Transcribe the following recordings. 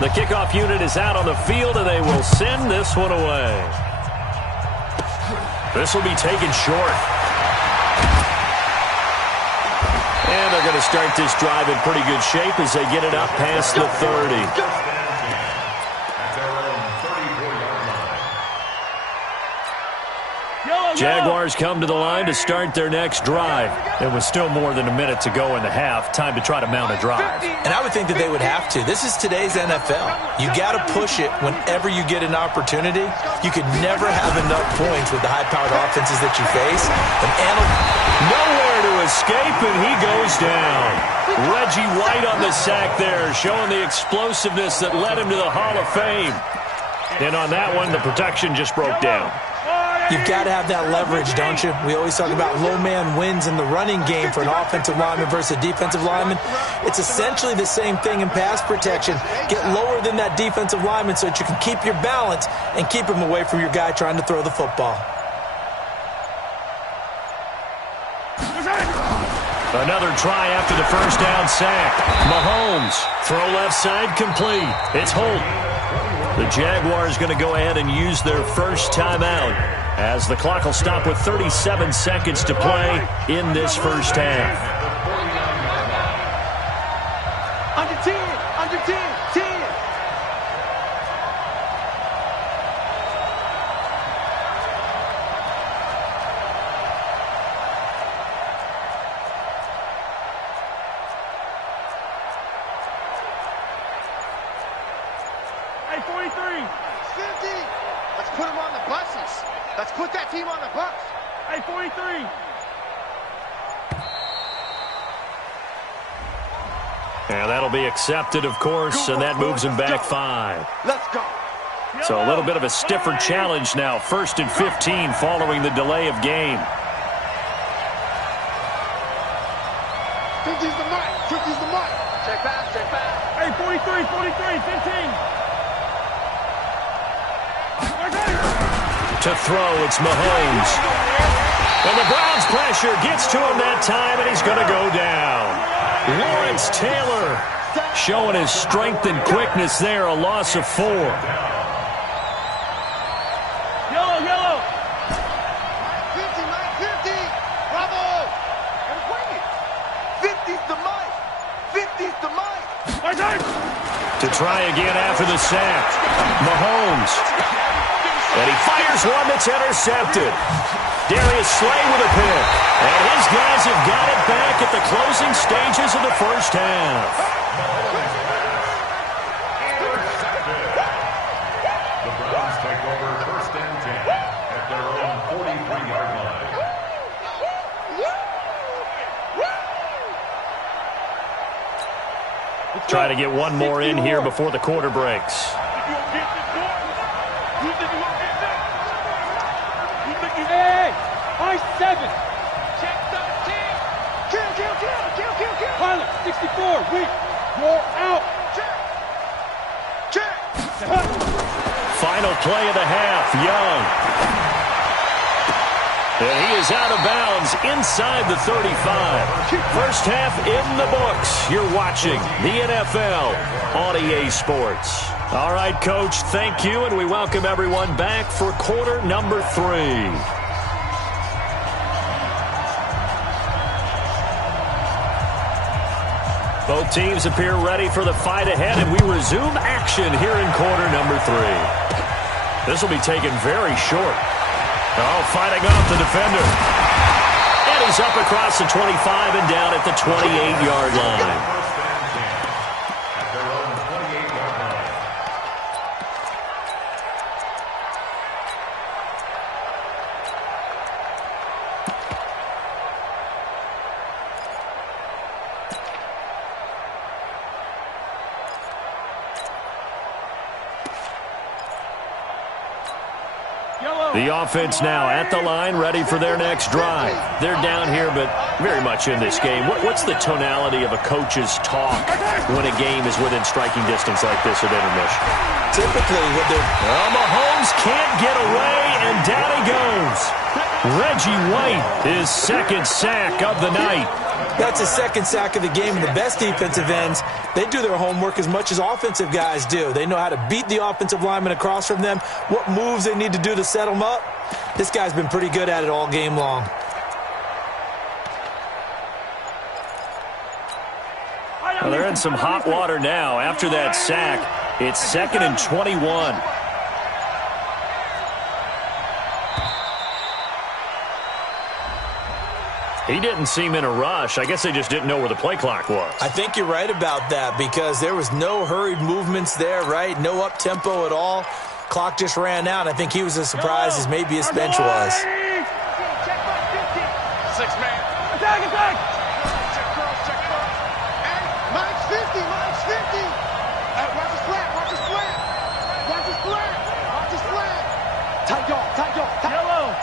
The kickoff unit is out on the field, and they will send this one away. This will be taken short. And they're going to start this drive in pretty good shape as they get it up past the 30. Jaguars come to the line to start their next drive. It was still more than a minute to go in the half. Time to try to mount a drive. And I would think that they would have to. This is today's NFL. You got to push it whenever you get an opportunity. You could never have enough points with the high-powered offenses that you face. Nowhere to escape, and he goes down. Reggie White on the sack there, showing the explosiveness that led him to the Hall of Fame. And on that one, the protection just broke down. You've got to have that leverage, don't you? We always talk about low man wins in the running game for an offensive lineman versus a defensive lineman. It's essentially the same thing in pass protection. Get lower than that defensive lineman so that you can keep your balance and keep him away from your guy trying to throw the football. Another try after the first down sack. Mahomes, throw left side complete. It's Holt. The Jaguars going to go ahead and use their first timeout as the clock will stop with 37 seconds to play in this first half. Under 10, under 10, 10. Hey, 43. 50. Let's put them on the buses. Let's put that team on the bus. Hey, 43. And that'll be accepted, of course, and that moves him back 5. Let's go. So a little bit of a stiffer challenge now. 1st and 15 following the delay of game. 50's the mic. 50's the mic. Check back, check back. Hey, 43, 43, 15. To throw, it's Mahomes. And the Browns' pressure gets to him that time, and he's going to go down. Lawrence Taylor showing his strength and quickness there, a loss of 4. Yellow, yellow. 50, Mike, 50. Bravo. And bring it. 50's the mic. 50's the mic. To try again after the sack. Mahomes. And he fires one that's intercepted. Darius Slay with a pick. And his guys have got it back at the closing stages of the first half. The Browns take over 1st and 10 at their own 43-yard line. Try to get one more in here before the quarter breaks. Hey, high 7. Check 13. Kill. Pilot, 64. Weak. You're out. Check. Final play of the half, Young. And he is out of bounds inside the 35. First half in the books. You're watching the NFL on EA Sports. All right, Coach, thank you, and we welcome everyone back for quarter number 3. Both teams appear ready for the fight ahead, and we resume action here in quarter number 3. This will be taken very short. Oh, fighting off the defender. And he's up across the 25 and down at the 28-yard line. The offense now at the line, ready for their next drive. They're down here, but very much in this game. What's the tonality of a coach's talk when a game is within striking distance like this at intermission? Typically, what they're... Well, Mahomes can't get away, and down he goes. Reggie White, his second sack of the night. That's his second sack of the game, and the best defensive ends, they do their homework as much as offensive guys do. They know how to beat the offensive lineman across from them, what moves they need to do to set them up. This guy's been pretty good at it all game long. Well, they're in some hot water now. After that sack, it's 2nd and 21. He didn't seem in a rush. I guess they just didn't know where the play clock was. I think you're right about that because there was no hurried movements there, right? No up-tempo at all. Clock just ran out. I think he was as surprised as maybe his bench was. 6 man. Attack, attack. Check cross, check cross. Hey, Mike's 50, Mike's 50. Watch his flat, watch his flat. Watch his flat, watch his flat. Tight dog, tight dog, tight. Yellow.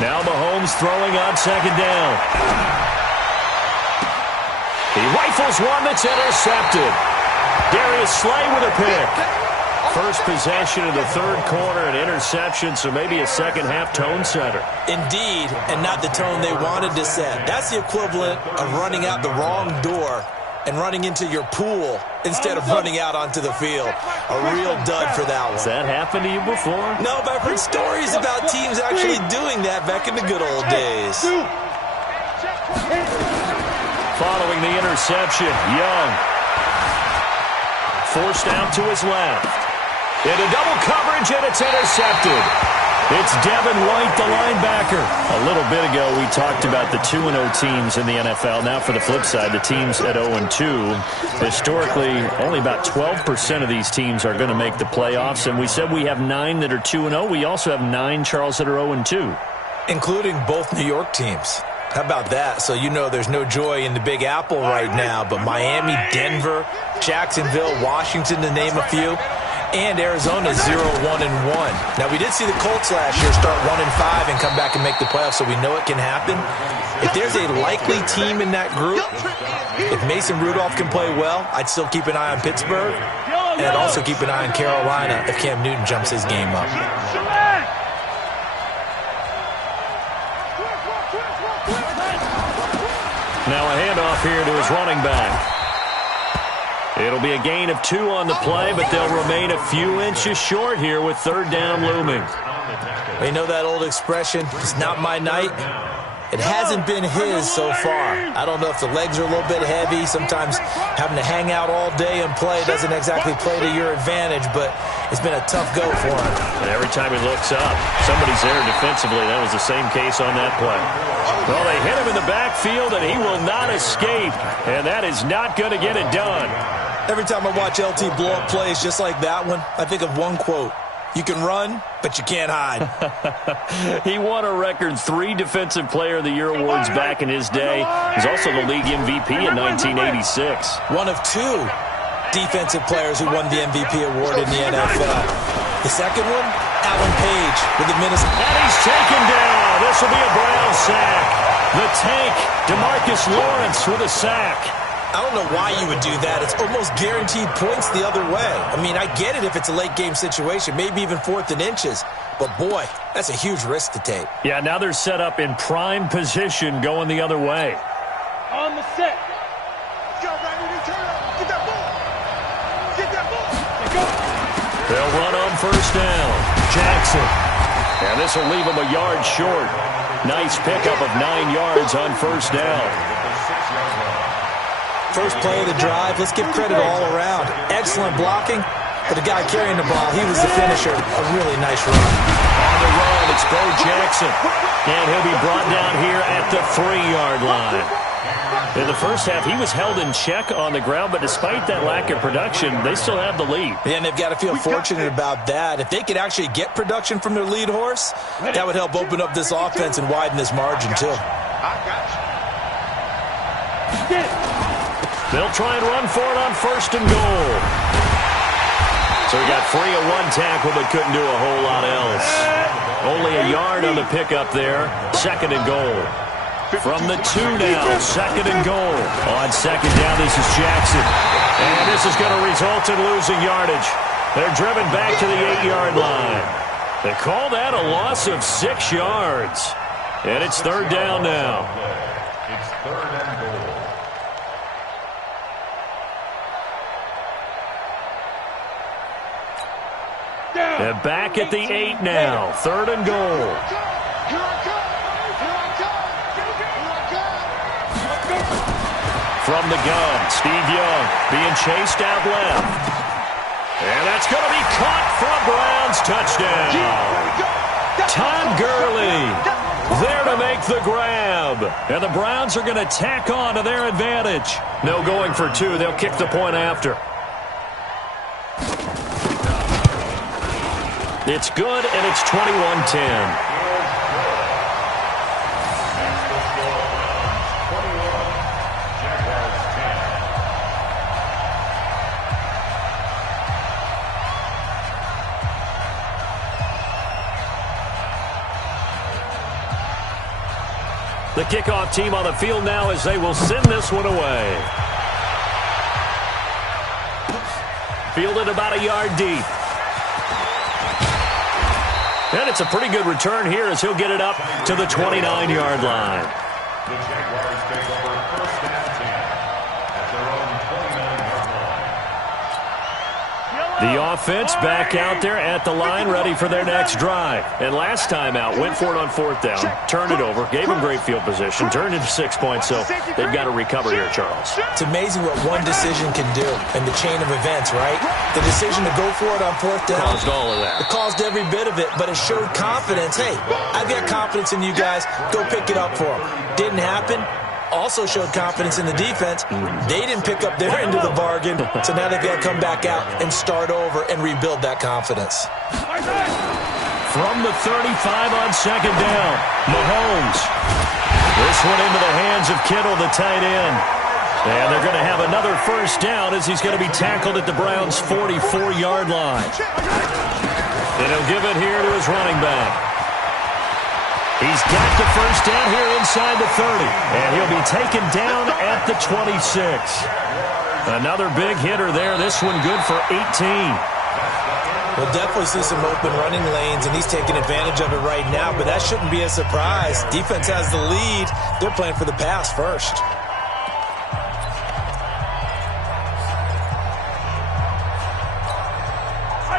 Now Mahomes throwing on 2nd down. He rifles one that's intercepted. Darius Slay with a pick. First possession of the 3rd quarter, an interception, so maybe a second-half tone setter. Indeed, and not the tone they wanted to set. That's the equivalent of running out the wrong door and running into your pool instead of running out onto the field. A real dud for that one. Has that happened to you before? No, but I've heard stories about teams actually doing that back in the good old days. Following the interception, Young forced out to his left. Into double coverage, and it's intercepted. It's Devin White, the linebacker. A little bit ago, we talked about the 2-0 teams in the NFL. Now for the flip side, the teams at 0-2. Historically, only about 12% of these teams are going to make the playoffs. And we said we have 9 that are 2-0. We also have 9, Charles, that are 0-2. Including both New York teams. How about that? So you know there's no joy in the Big Apple right now. But Miami, Denver, Jacksonville, Washington, to name a few. And Arizona 0-1-1. Now, we did see the Colts last year start 1-5 and come back and make the playoffs, so we know it can happen. If there's a likely team in that group, if Mason Rudolph can play well, I'd still keep an eye on Pittsburgh. And I'd also keep an eye on Carolina if Cam Newton jumps his game up. Now a handoff here to his running back. It'll be a gain of 2 on the play, but they'll remain a few inches short here with 3rd down looming. You know that old expression, it's not my night? It hasn't been his so far. I don't know if the legs are a little bit heavy. Sometimes having to hang out all day and play doesn't exactly play to your advantage, but it's been a tough go for him. And every time he looks up, somebody's there defensively. That was the same case on that play. Well, they hit him in the backfield, and he will not escape, and that is not going to get it done. Every time I watch LT blow up plays just like that one, I think of one quote. You can run, but you can't hide. He won a record 3 Defensive Player of the Year awards back in his day. He's also the league MVP in 1986. One of 2 defensive players who won the MVP award in the NFL. The second one, Alan Page with the Minnesota. And he's taken down. This will be a Brown sack. The tank, DeMarcus Lawrence with a sack. I don't know why you would do that. It's almost guaranteed points the other way. I mean, I get it if it's a late game situation, maybe even 4th and inches. But, boy, that's a huge risk to take. Yeah, now they're set up in prime position going the other way. On the set. Go, Randy, turn up. Get that ball. Get that ball. Go. They'll run on 1st down. Jackson. And this will leave him a yard short. Nice pickup of 9 yards on 1st down. First play of the drive, let's give credit all around. Excellent blocking, but the guy carrying the ball, he was the finisher. A really nice run. On the run, it's Bo Jackson. And he'll be brought down here at the 3-yard line. In the first half, he was held in check on the ground, but despite that lack of production, they still have the lead. Yeah, and they've got to feel fortunate about that. If they could actually get production from their lead horse, that would help open up this offense and widen this margin, too. I got you. They'll try and run for it on 1st and goal. So he got free of 1 tackle, but couldn't do a whole lot else. Only a yard on the pickup there. 2nd and goal. From the 2 now, 2nd and goal. On 2nd down, this is Jackson. And this is going to result in losing yardage. They're driven back to the 8-yard line. They call that a loss of 6 yards. And it's third down now. It's third and goal. And back at the 8 now. Third and goal. From the gun, Steve Young being chased out left. And that's going to be caught for a Browns touchdown. Todd Gurley there to make the grab. And the Browns are going to tack on to their advantage. No going for two. They'll kick the point after. It's good, and it's 21-10. The kickoff team on the field now as they will send this one away. Fielded about a yard deep. And it's a pretty good return here as he'll get it up to the 29-yard line. The Jaguars take over first and 10 at their own 29-yard line. The offense back out there at the line, ready for their next drive. And last time out, went for it on fourth down, turned it over, gave them great field position, turned into 6 points, so they've got to recover here, Charles. It's amazing what one decision can do in the chain of events, right? The decision to go for it on fourth down. Caused all of that. It caused every bit of it, but it showed confidence. Hey, I've got confidence in you guys. Go pick it up for them. Didn't happen. Also showed confidence in the defense. They didn't pick up their end of the bargain, so now they've got to come back out and start over and rebuild that confidence. From the 35 on second down, Mahomes. This one into the hands of Kittle, the tight end. And they're going to have another first down as he's going to be tackled at the Browns' 44-yard line. And he'll give it here to his running back. He's got the first down here inside the 30. And he'll be taken down at the 26. Another big hitter there. This one good for 18. We'll definitely see some open running lanes, and he's taking advantage of it right now, but that shouldn't be a surprise. Defense has the lead. They're playing for the pass first.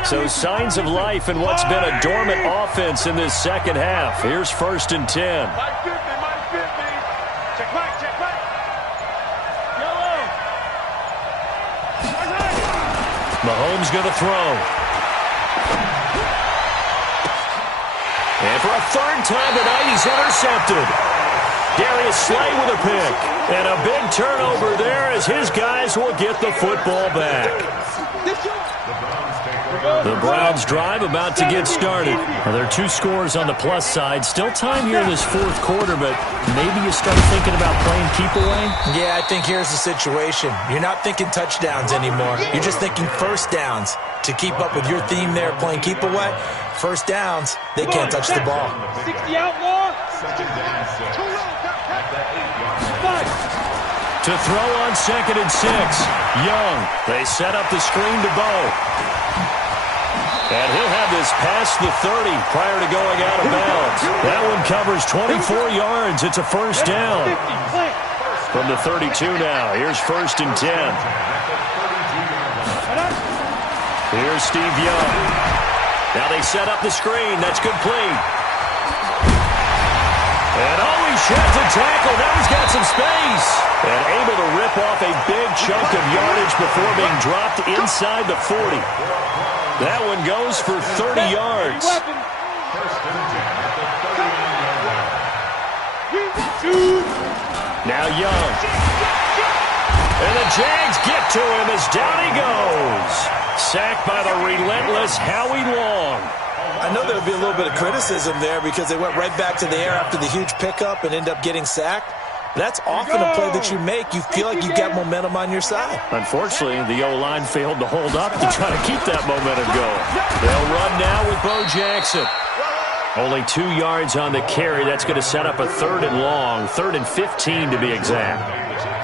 So signs of life in what's been a dormant offense in this second half. Here's first and 10. Mike 50, Mike 50. Check Mike, check Mike. Yellow. Mahomes going to throw. And for a third time tonight, he's intercepted. Darius Slay with a pick. And a big turnover there as his guys will get the football back. The Browns drive about to get started. Well, there are two scores on the plus side. Still time here in this fourth quarter, but maybe you start thinking about playing keep away? Yeah, I think here's the situation. You're not thinking touchdowns anymore. You're just thinking first downs. To keep up with your theme there, playing keep away, first downs, they can't touch the ball. 60 outlaw. To throw on second and 6. Young. They set up the screen to Bo. And he'll have this past the 30 prior to going out of bounds. That one covers 24 yards. It's a first down. From the 32 now. Here's first and 10. Here's Steve Young. Now they set up the screen. That's complete. And he sheds a tackle. Now he's got some space. And able to rip off a big chunk of yardage before being dropped inside the 40. That one goes for 30 yards. Now Young. And the Jags get to him as down he goes. Sacked by the relentless Howie Long. I know there would be a little bit of criticism there because they went right back to the air after the huge pickup and end up getting sacked. That's often a play that you make. You feel like you've got momentum on your side. Unfortunately, the O-line failed to hold up to try to keep that momentum going. They'll run now with Bo Jackson. Only 2 yards on the carry. That's going to set up a third and long, 3rd and 15 to be exact.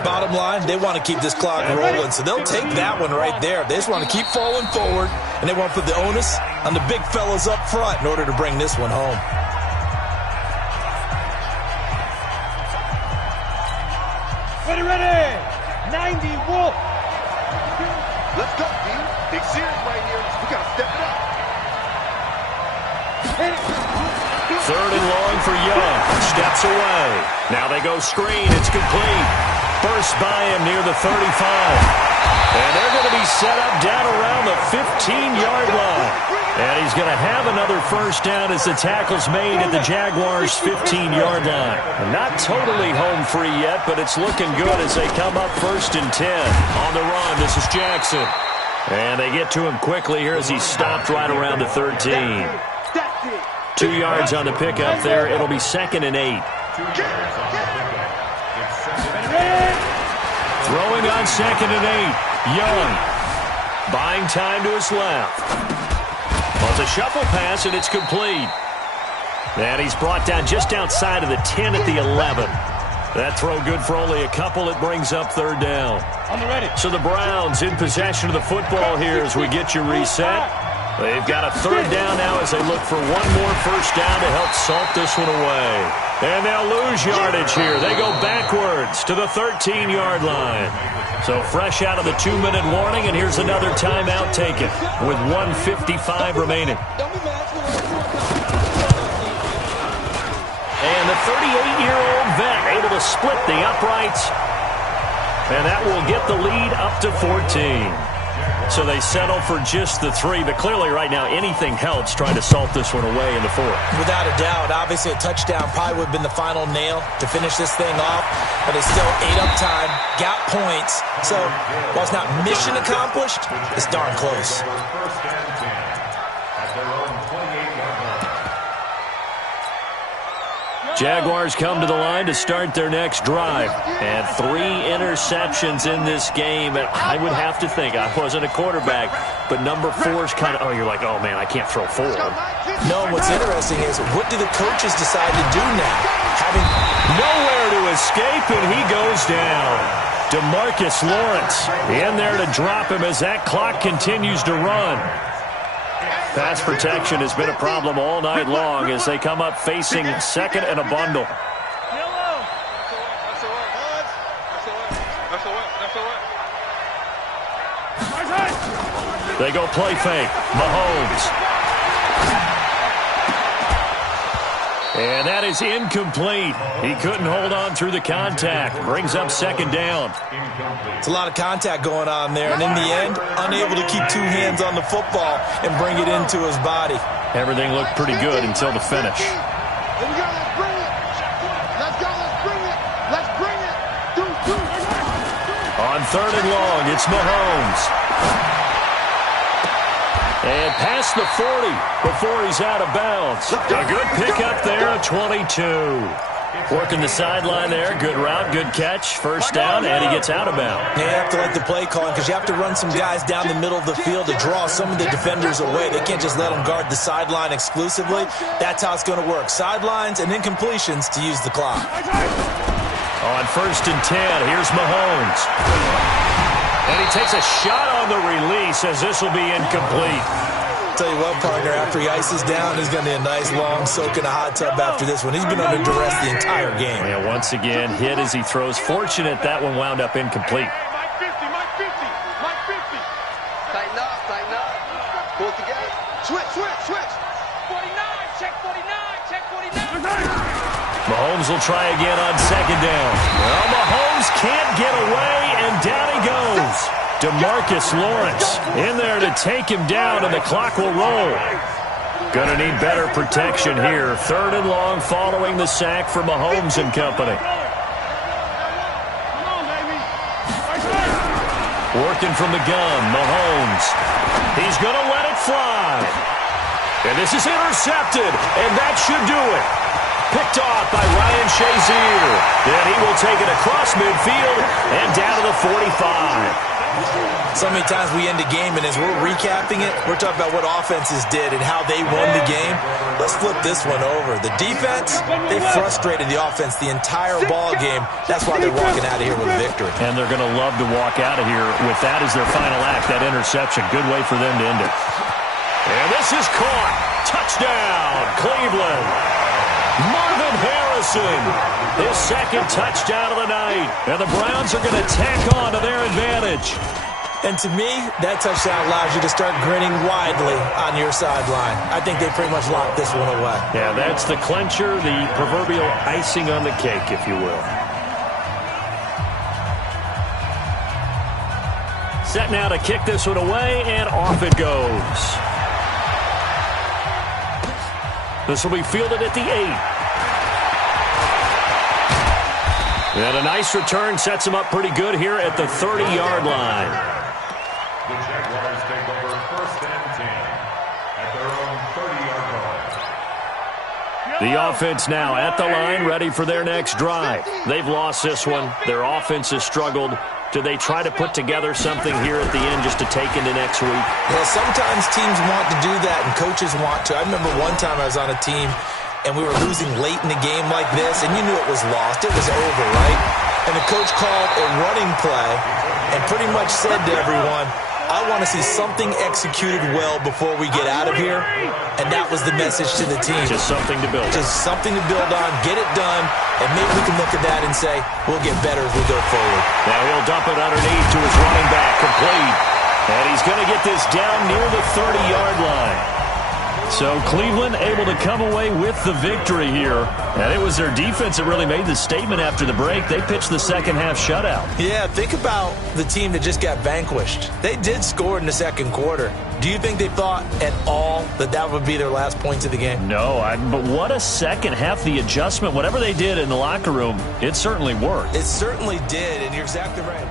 Bottom line, they want to keep this clock rolling, so they'll take that one right there. They just want to keep falling forward, and they want to put the onus on the big fellas up front in order to bring this one home. Ready. 90 Wolf. Let's go, D. Big series right here. We got to step it up. Third and long for Young. Steps away. Now they go screen. It's complete. Burst by him near the 35. And they're going to be set up down around the 15-yard line. And he's going to have another first down as the tackle's made at the Jaguars' 15-yard line. Not totally home free yet, but it's looking good as they come up 1st and 10. On the run, this is Jackson. And they get to him quickly here as he's stopped right around the 13. 2 yards on the pickup there. It'll be 2nd and 8. Throwing on 2nd and 8. Young. Buying time to his left. Well, it's a shuffle pass, and it's complete. And he's brought down just outside of the 10 at the 11. That throw good for only a couple. It brings up 3rd down. So the Browns in possession of the football here as we get you reset. They've got a 3rd down now as they look for one more first down to help salt this one away. And they'll lose yardage here. They go backwards to the 13-yard line. So fresh out of the 2-minute warning, and here's another timeout taken with 1:55 remaining. And the 38-year-old vet able to split the uprights. And that will get the lead up to 14. So they settle for just the 3, but clearly right now anything helps trying to salt this one away in the 4th. Without a doubt, obviously a touchdown probably would have been the final nail to finish this thing off, but it's still ate up time, got points, so while it's not mission accomplished, it's darn close. Jaguars come to the line to start their next drive. And 3 interceptions in this game. And I would have to think, I wasn't a quarterback, but number 4's kind of, you're like, oh, man, I can't throw 4. No, what's interesting is what do the coaches decide to do now? Having nowhere to escape, and he goes down. DeMarcus Lawrence in there to drop him as that clock continues to run. Pass protection has been a problem all night long as they come up facing 2nd and a bundle. They go play fake. Mahomes. And that is incomplete. He couldn't hold on through the contact. Brings up 2nd down. It's a lot of contact going on there, and in the end, unable to keep 2 hands on the football and bring it into his body. Everything looked pretty good until the finish. Here we go, let's bring it. Let's go, let's bring it. Let's bring it. On 3rd and long, it's Mahomes. And past the 40 before he's out of bounds. A good pickup there, a 22. Working the sideline there. Good route, good catch. First down, and he gets out of bounds. You have to like the play calling because you have to run some guys down the middle of the field to draw some of the defenders away. They can't just let them guard the sideline exclusively. That's how it's going to work. Sidelines and incompletions to use the clock. On 1st and 10, here's Mahomes. And he takes a shot on the release as this will be incomplete. Tell you what, partner, after he ices down, he's going to need a nice long soak in a hot tub after this one. He's been under duress the entire game. Yeah, once again, hit as he throws. Fortunate that one wound up incomplete. Mike 50. Tighten up. Pull it together. Switch. 49, check 49. Mahomes will try again on 2nd down. Well, Mahomes can't get away, and down he goes. DeMarcus Lawrence in there to take him down, and the clock will roll. Gonna need better protection here. 3rd and long following the sack for Mahomes and company. Working from the gun, Mahomes. He's gonna let it fly. And this is intercepted, and that should do it. Picked off by Ryan Shazier. Then he will take it across midfield and down to the 45. So many times we end a game, and as we're recapping it, we're talking about what offenses did and how they won the game. Let's flip this one over. The defense, they frustrated the offense the entire ball game. That's why they're walking out of here with a victory. And they're going to love to walk out of here with that as their final act, that interception. Good way for them to end it. And this is caught. Touchdown, Cleveland. Marvin Harrison Wilson, his second touchdown of the night. And the Browns are going to tack on to their advantage. And to me, that touchdown allows you to start grinning widely on your sideline. I think they pretty much locked this one away. Yeah, that's the clincher, the proverbial icing on the cake, if you will. Set now to kick this one away, and off it goes. This will be fielded at the 8. And a nice return sets him up pretty good here at the 30-yard line. The Jaguars take over 1st and 10 at their own 30-yard line. The offense now at the line, ready for their next drive. They've lost this one. Their offense has struggled. Do they try to put together something here at the end just to take into next week? Yeah, sometimes teams want to do that and coaches want to. I remember one time I was on a team and we were losing late in the game like this, and you knew it was lost. It was over, right? And the coach called a running play and pretty much said to everyone, I want to see something executed well before we get out of here. And that was the message to the team. Just something to build on. Just something to build on, get it done, and maybe we can look at that and say, we'll get better as we go forward. Now he'll dump it underneath to his running back, complete. And he's going to get this down near the 30-yard line. So Cleveland able to come away with the victory here. And it was their defense that really made the statement after the break. They pitched the second half shutout. Yeah, think about the team that just got vanquished. They did score in the second quarter. Do you think they thought at all that that would be their last points of the game? No, but what a second half. The adjustment, whatever they did in the locker room, it certainly worked. It certainly did, and you're exactly right.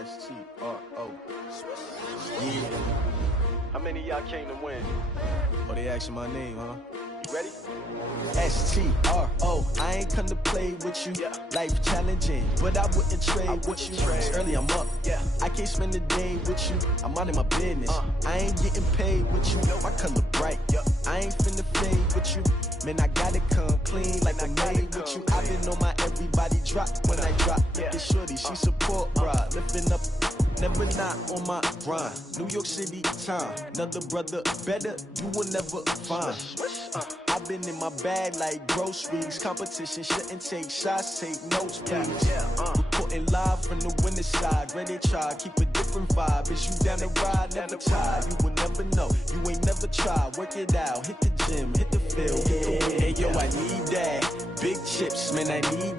S-T-R-O. Yeah. How many of y'all came to win? Oh, they asking my name, huh? You ready? S-T-R-O. I ain't come to play with you. Yeah. Life challenging, but I wouldn't trade with you. It's early, I'm up. Yeah. I can't spend the day with you. I'm minding my business. I ain't getting paid with you. My color bright. I ain't finna fade with you. Man, I gotta come clean like I'm made with you. I've been on my everybody drop when I drop. Look at shorty, she support ride. Lifting up, never not on my grind. New York City time, another brother better, you will never find. I've been in my bag like groceries. Competition shouldn't take shots, take notes, please. Reporting live from the winning side. Ready to try, keep a different vibe. Is you down the ride, never tired. You will never know, you ain't never tried. Work it out, hit the gym, hit the field. Hey yo, I need that. Big chips, man, I need